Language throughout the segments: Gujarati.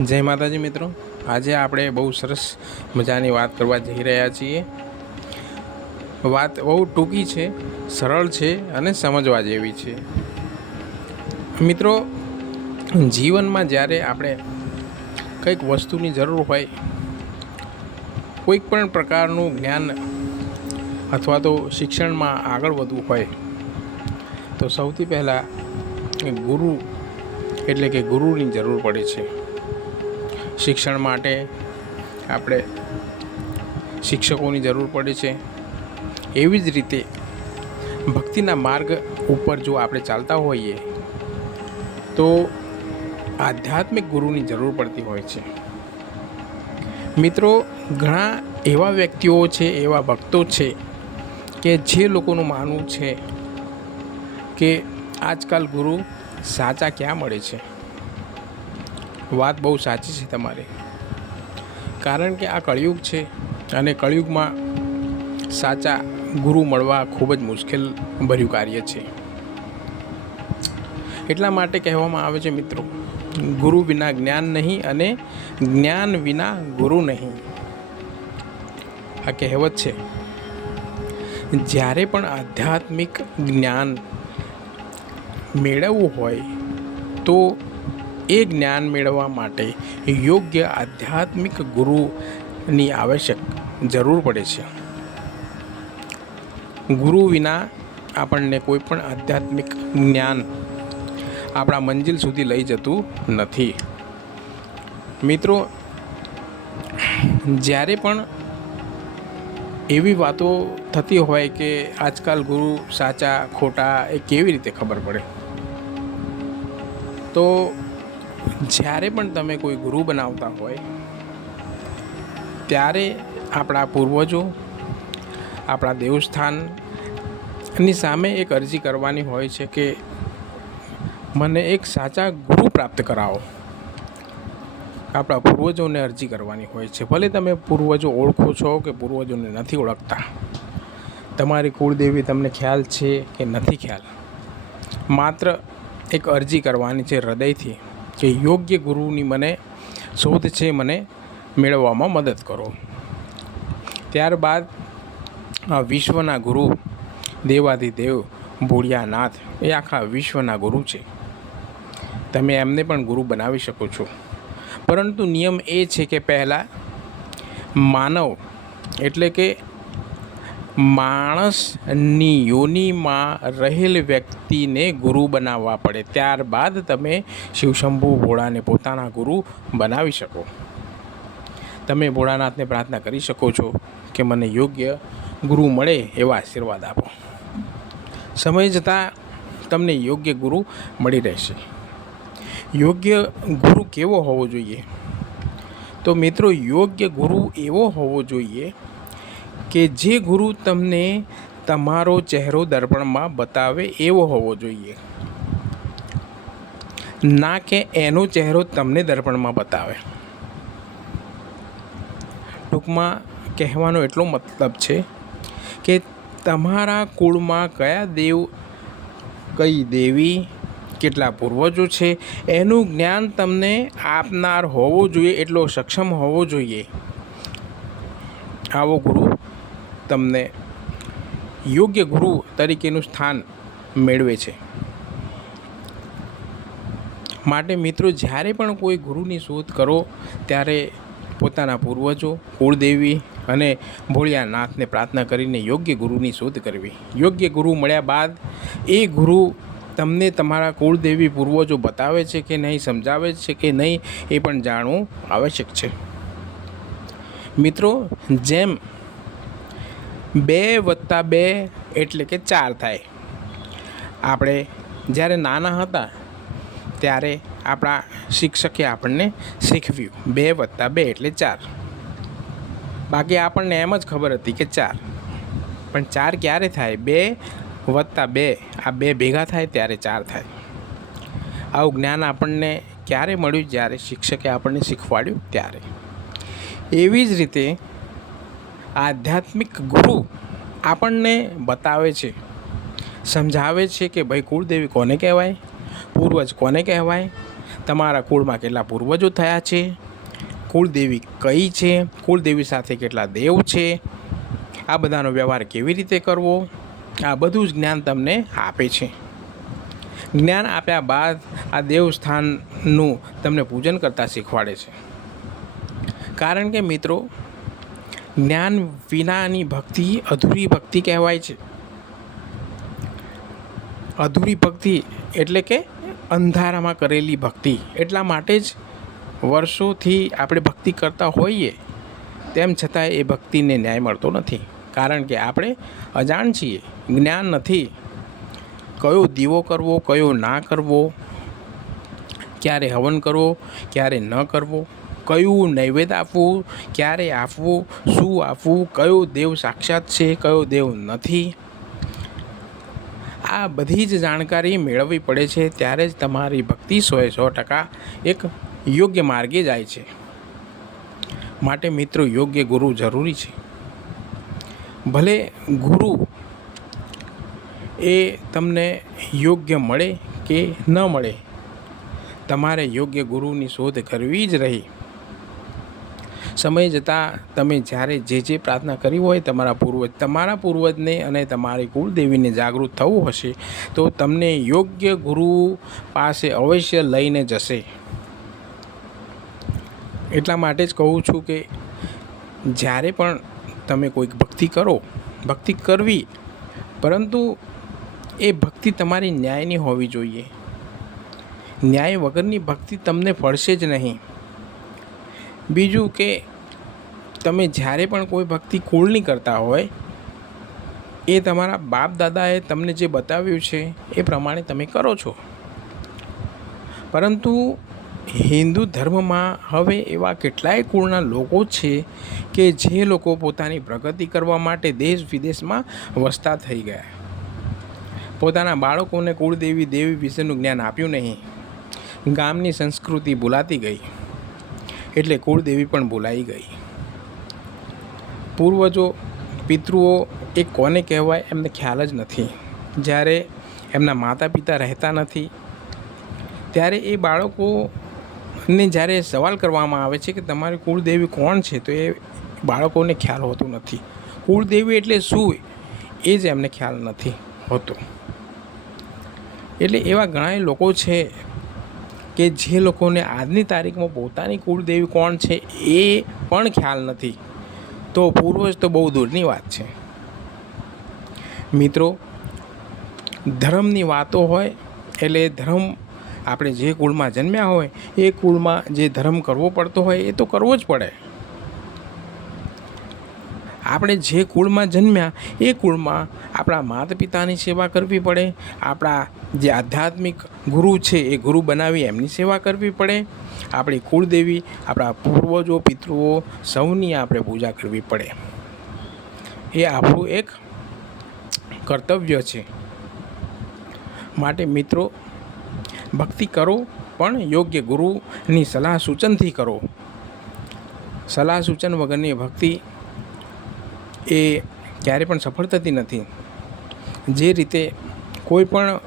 જય માતાજી મિત્રો. આજે આપણે બહુ સરસ મજાની વાત કરવા જઈ રહ્યા છીએ. વાત બહુ ટૂંકી છે, સરળ છે અને સમજવા જેવી છે. મિત્રો, જીવનમાં જ્યારે આપણે કંઈક વસ્તુની જરૂર હોય કોઈક પણ પ્રકારનું જ્ઞાન અથવા તો શિક્ષણમાં આગળ વધવું હોય, તો સૌથી પહેલાં ગુરુ એટલે કે ગુરુની જરૂર પડે છે. શિક્ષણ માટે આપણે શિક્ષકોની જરૂર પડે છે. એવી જ રીતે ભક્તિના માર્ગ ઉપર જો આપણે ચાલતા હોઈએ તો આધ્યાત્મિક ગુરુની જરૂર પડતી હોય છે. મિત્રો, ઘણા એવા વ્યક્તિઓ છે, એવા ભક્તો છે કે જે લોકોનું માનવું છે કે આજકાલ ગુરુ સાચા ક્યાં મળે છે? વાત બહુ સાચી છે તમારી. કારણ કે આ કળિયુગ છે અને કળિયુગમાં સાચા ગુરુ મળવા ખૂબ જ મુશ્કેલ ભર્યું કાર્ય છે. એટલા માટે કહેવામાં આવે છે મિત્રો, ગુરુ વિના જ્ઞાન નહીં અને જ્ઞાન વિના ગુરુ નહીં. આ કહેવત છે, જ્યારે પણ આધ્યાત્મિક જ્ઞાન મેળવવું હોય તો એ જ્ઞાન મેળવવા માટે યોગ્ય આધ્યાત્મિક ગુરુની આવશ્યક જરૂર પડે છે. ગુરુ વિના આપણને કોઈ પણ આધ્યાત્મિક જ્ઞાન આપણા મંજિલ સુધી લઈ જતું નથી. મિત્રો, જ્યારે પણ એવી વાતો થતી હોય કે આજકાલ ગુરુ સાચા ખોટા એ કેવી રીતે ખબર પડે? તો જ્યારે પણ તમે કોઈ ગુરુ બનાવતા હોય, ત્યારે આપણા પૂર્વજો, આપણા દેવસ્થાનની સામે એક અરજી કરવાની હોય છે કે મને એક સાચા ગુરુ પ્રાપ્ત કરાવો. આપણા પૂર્વજોને અરજી કરવાની હોય છે. ભલે તમે પૂર્વજો ઓળખો છો કે પૂર્વજોને નથી ઓળખતા, તમારી કુળદેવી તમને ખ્યાલ છે કે નથી ખ્યાલ. માત્ર એક અરજી કરવાની છે હૃદયથી. કે યોગ્ય ગુરુની મને શોધ છે મને મેળવવામાં મદદ કરો. ત્યારબાદ આ વિશ્વના ગુરુ દેવાધિદેવ ભોળિયાનાથ એ આખા વિશ્વના ગુરુ છે. તમે એમને પણ ગુરુ બનાવી શકો છો. પરંતુ નિયમ એ છે કે પહેલાં માનવ એટલે કે માણસની યોનિમાં રહેલ વ્યક્તિને ગુરુ બનાવવા પડે. ત્યારબાદ તમે શિવશંભુ ભોળાને પોતાના ગુરુ બનાવી શકો. તમે ભોળાનાથને પ્રાર્થના કરી શકો છો કે મને યોગ્ય ગુરુ મળે એવા આશીર્વાદ આપો. સમય જતાં તમને યોગ્ય ગુરુ મળી રહેશે. યોગ્ય ગુરુ કેવો હોવો જોઈએ? તો મિત્રો, યોગ્ય ગુરુ એવો હોવો જોઈએ કે જે ગુરુ તમને તમારો ચહેરો દર્પણમાં બતાવે એવો હોવો જોઈએ. ના કે એનો ચહેરો તમને દર્પણમાં બતાવે. ટૂંકમાં કહેવાનો એટલો મતલબ છે કે તમારા કુળમાં કયા દેવ, કઈ દેવી, કેટલા પૂર્વજો છે, એનું જ્ઞાન તમને આપનાર હોવો જોઈએ, એટલો સક્ષમ હોવો જોઈએ. આવો ગુરુ તમને યોગ્ય ગુરુ તરીકેનું સ્થાન મેળવે છે. માટે મિત્રો, જ્યારે પણ કોઈ ગુરુની શોધ કરો, ત્યારે પોતાના પૂર્વજો, કુળદેવી અને ભોળિયાનાથને પ્રાર્થના કરીને યોગ્ય ગુરુની શોધ કરવી. યોગ્ય ગુરુ મળ્યા બાદ એ ગુરુ તમને તમારા કુળદેવી પૂર્વજો બતાવે છે કે નહીં, સમજાવે છે કે નહીં, એ પણ જાણવું આવશ્યક છે. મિત્રો, જેમ બે વત્તા બે એટલે કે ચાર થાય. આપણે જ્યારે નાના હતા, ત્યારે આપણા શિક્ષકે આપણને શીખવ્યું, બે વત્તા બે એટલે ચાર. બાકી આપણને એમ જ ખબર હતી કે ચાર. પણ ચાર ક્યારે થાય? બે વત્તા બે, આ બે ભેગા થાય ત્યારે ચાર થાય. આવું જ્ઞાન આપણને ક્યારે મળ્યું? જ્યારે શિક્ષકે આપણને શીખવાડ્યું ત્યારે. એવી જ રીતે આધ્યાત્મિક ગુરુ આપણને બતાવે છે. સમજાવે છે કે ભાઈ કુળદેવી કોને કહેવાય? પૂર્વજ કોને કહેવાય? તમારા કુળમાં કેટલા પૂર્વજો થયા છે? કુળદેવી કઈ છે? કુળદેવી સાથે કેટલા દેવ છે? આ બધાનો વ્યવહાર કેવી રીતે કરવો? આ બધું જ જ્ઞાન તમને આપે છે. જ્ઞાન આપ્યા બાદ આ દેવસ્થાનનું તમને પૂજન કરતાં શીખવાડે છે. કારણ કે મિત્રો જ્ઞાન વિનાની ભક્તિ અધૂરી ભક્તિ કહેવાય છે. અધૂરી ભક્તિ એટલે કે અંધારામાં કરેલી ભક્તિ. એટલા માટે જ વર્ષોથી આપણે ભક્તિ કરતા હોઈએ, તેમ છતાં એ ભક્તિને ન્યાય મળતો નથી. કારણ કે આપણે અજાણ છીએ, જ્ઞાન નથી. કયો દીવો કરવો, કયો ના કરવો, ક્યારે હવન કરવો, ક્યારે ન કરવો. કયું નૈવેદ્ય આપવું, ક્યારે આપવું, શું આપવું, કયો દેવ સાક્ષાત છે, કયો દેવ નથી? આ બધી જ જાણકારી મેળવવી પડે છે, ત્યારે જ તમારી ભક્તિ સોએ સો ટકા એક યોગ્ય માર્ગે જાય છે. માટે મિત્રો, યોગ્ય ગુરુ જરૂરી છે. ભલે ગુરુ એ તમને યોગ્ય મળે કે ન મળે, તમારે યોગ્ય ગુરુની શોધ કરવી જ રહી. સમય જતાં તમે જ્યારે જે જે પ્રાર્થના કરી હોય તમારા પૂર્વજ, તમારા પૂર્વજને અને તમારી કુળદેવીને જાગૃત થવું હશે, તો તમને યોગ્ય ગુરુ પાસે અવશ્ય લઈને જશે. એટલા માટે જ કહું છું કે જ્યારે પણ તમે કોઈક ભક્તિ કરો, ભક્તિ કરવી, પરંતુ એ ભક્તિ તમારી ન્યાયની હોવી જોઈએ. ન્યાય વગરની ભક્તિ તમને ફળશે જ નહીં. બીજું કે તમે જ્યારે પણ કોઈ ભક્તિ કુળની કરતા હોય, એ તમારા બાપ દાદાએ તમને જે બતાવ્યું છે, એ પ્રમાણે તમે કરો છો. પરંતુ હિન્દુ ધર્મમાં હવે એવા કેટલાય કુળના લોકો છે કે જે લોકો પોતાની પ્રગતિ કરવા માટે દેશ વિદેશમાં વસતા થઈ ગયા. પોતાના બાળકોને કુળદેવી દેવી વિશેનું જ્ઞાન આપ્યું નહીં. ગામની સંસ્કૃતિ ભૂલાતી ગઈ. એટલે કુળદેવી પણ ભૂલાઈ ગઈ. પૂર્વજો પિતૃઓ એ કોને કહેવાય એમને ખ્યાલ જ નથી. જ્યારે એમના માતા પિતા રહેતા નથી, ત્યારે એ બાળકોને જ્યારે સવાલ કરવામાં આવે છે કે તમારી કુળદેવી કોણ છે, તો એ બાળકોને ખ્યાલ હોતો નથી. કુળદેવી એટલે શું? એ જ એમને ખ્યાલ નથી હોતો. એટલે એવા ઘણા લોકો છે કે જે લોકોને આજની તારીખમાં પોતાની કુળદેવી કોણ છે એ પણ ખ્યાલ નથી. તો પૂર્વજ તો બહુ દૂરની વાત છે. મિત્રો, ધર્મની વાતો હોય એટલે ધર્મ આપણે જે કુળમાં જન્મ્યા હોય, એ કુળમાં જે ધર્મ કરવો પડતો હોય એ તો કરવો જ પડે. આપણે જે કુળમાં જન્મ્યા, એ કુળમાં આપણા માતા પિતાની સેવા કરવી પડે. આપણા જે આધ્યાત્મિક ગુરુ છે, એ ગુરુ બનાવી એમની સેવા કરવી પડે. આપણી કુળદેવી, આપણા પૂર્વજો, પિતૃઓ સૌની આપણે પૂજા કરવી પડે. એ આપણું એક કર્તવ્ય છે. માટે મિત્રો, ભક્તિ કરો, પણ યોગ્ય ગુરુની સલાહ સૂચનથી કરો. સલાહ સૂચન વગરની ભક્તિ એ ક્યારે પણ સફળ થતી નથી. જે રીતે કોઈ પણ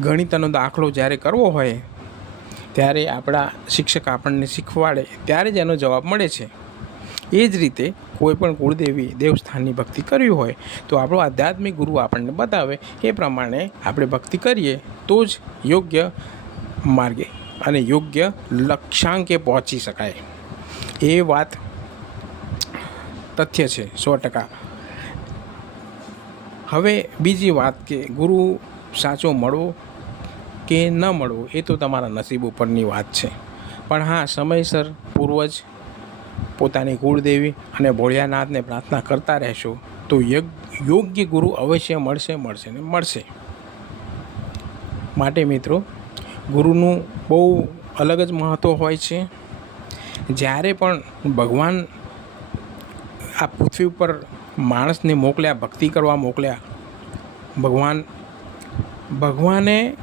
ગણિતનો દાખલો જ્યારે કરવો હોય, ત્યારે આપણા શિક્ષક આપણને શીખવાડે, ત્યારે જ એનો જવાબ મળે છે. એ જ રીતે કોઈ પણ કુળદેવી દેવસ્થાનની ભક્તિ કરવી હોય, તો આપણો આધ્યાત્મિક ગુરુ આપણને બતાવે, એ પ્રમાણે આપણે ભક્તિ કરીએ, તો જ યોગ્ય માર્ગે અને યોગ્ય લક્ષ્યાંકે પહોંચી શકાય. એ વાત તથ્ય છે, સો ટકા. હવે બીજી વાત કે ગુરુ સાચો મળવો કે ન મળવો, એ તો તમારા નસીબ ઉપરની વાત છે. પણ હા, સમયસર પૂર્વજ પોતાની કુળદેવી અને ભોળિયાનાથને પ્રાર્થના કરતા રહેશો, તો યોગ્ય ગુરુ અવશ્ય મળશે મળશે ને મળશે. માટે મિત્રો, ગુરુનું બહુ અલગ જ મહત્ત્વ હોય છે. જ્યારે પણ ભગવાન આ પૃથ્વી ઉપર માણસને મોકલ્યા, ભક્તિ કરવા મોકલ્યા. ભગવાન, ભગવાને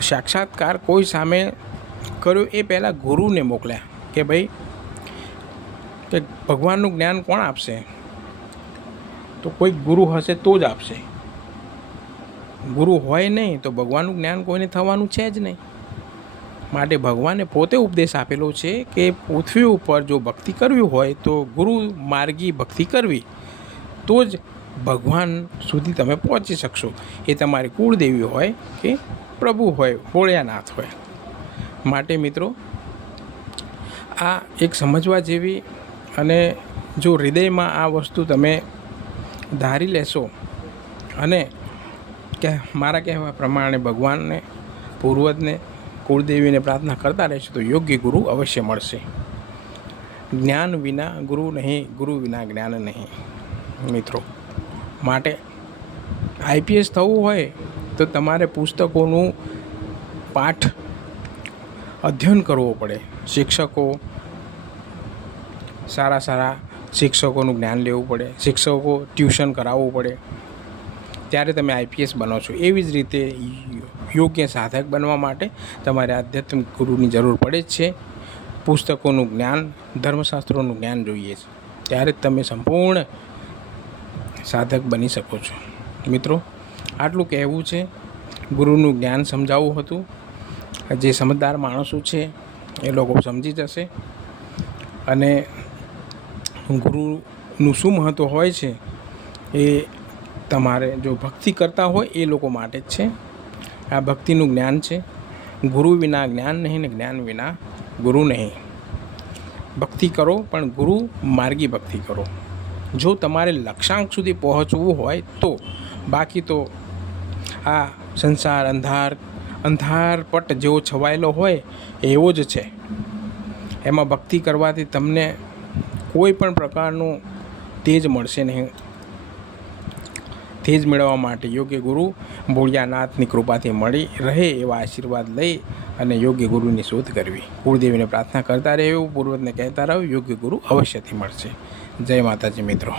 સાક્ષાત્કાર કોઈ સામે કર્યો એ પહેલાં ગુરુને મોકલ્યા કે ભાઈ, કે ભગવાનનું જ્ઞાન કોણ આપશે? તો કોઈ ગુરુ હશે તો જ આપશે. ગુરુ હોય નહીં તો ભગવાનનું જ્ઞાન કોઈને થવાનું છે જ નહીં. માટે ભગવાને પોતે ઉપદેશ આપેલો છે કે પૃથ્વી ઉપર જો ભક્તિ કરવી હોય તો ગુરુ માર્ગી ભક્તિ કરવી. તો જ ભગવાન સુધી તમે પહોંચી શકશો. એ તમારી કુળદેવી હોય કે પ્રભુ હોય, ભોળિયાનાથ હોય. માટે મિત્રો, આ એક સમજવા જેવી અને જો હૃદયમાં આ વસ્તુ તમે ધારી લેશો અને કે મારા કહેવા પ્રમાણે ભગવાનને, પૂર્વજને કુળદેવીને પ્રાર્થના કરતા રહેશે તો યોગ્ય ગુરુ અવશ્ય મળશે. જ્ઞાન વિના ગુરુ નહીં, ગુરુ વિના જ્ઞાન નહીં. મિત્રો, માટે આઈપીએસ થવું હોય તો તમારે પુસ્તકોનું પાઠ અધ્યયન કરવો પડે. શિક્ષકો સારા સારા શિક્ષકોનું જ્ઞાન લેવું પડે. શિક્ષકો ટ્યુશન કરાવવું પડે. ત્યારે તમે આઈપીએસ બનો છો. એવી જ રીતે યોગ્ય સાધક બનવા માટે તમારે આધ્યાત્મિક ગુરુની જરૂર પડે જ છે. પુસ્તકોનું જ્ઞાન, ધર્મશાસ્ત્રોનું જ્ઞાન જોઈએ છે. ત્યારે જ તમે સંપૂર્ણ સાધક બની શકો છો. મિત્રો, આટલું કહેવું છે. ગુરુનું જ્ઞાન સમજાવવું હતું. જે સમજદાર માણસો છે, એ લોકો સમજી જશે. અને ગુરુનું શું મહત્ત્વ હોય છે, એ તમારે જો ભક્તિ કરતા હોય, એ લોકો માટે જ છે. આ ભક્તિનું જ્ઞાન છે. ગુરુ વિના જ્ઞાન નહીં ને જ્ઞાન વિના ગુરુ નહીં. ભક્તિ કરો, પણ ગુરુ માર્ગી ભક્તિ કરો. જો તમારે લક્ષ્યાંક સુધી પહોંચવું હોય તો બાકી તો આ સંસાર અંધાર અંધાર પટ જેવો છવાયેલો હોય એવો જ છે. એમાં ભક્તિ કરવાથી તમને કોઈ પણ પ્રકારનું તેજ મળશે નહીં. તેજ મેળવવા માટે યોગ્ય ગુરુ ભોળિયાનાથની કૃપાથી મળી રહે એવા આશીર્વાદ લઈ અને યોગ્ય ગુરુની શોધ કરવી. કુળદેવીને પ્રાર્થના કરતા રહેવું, પૂર્વજને કહેતા રહો, યોગ્ય ગુરુ અવશ્યથી મળશે. જય માતાજી મિત્રો.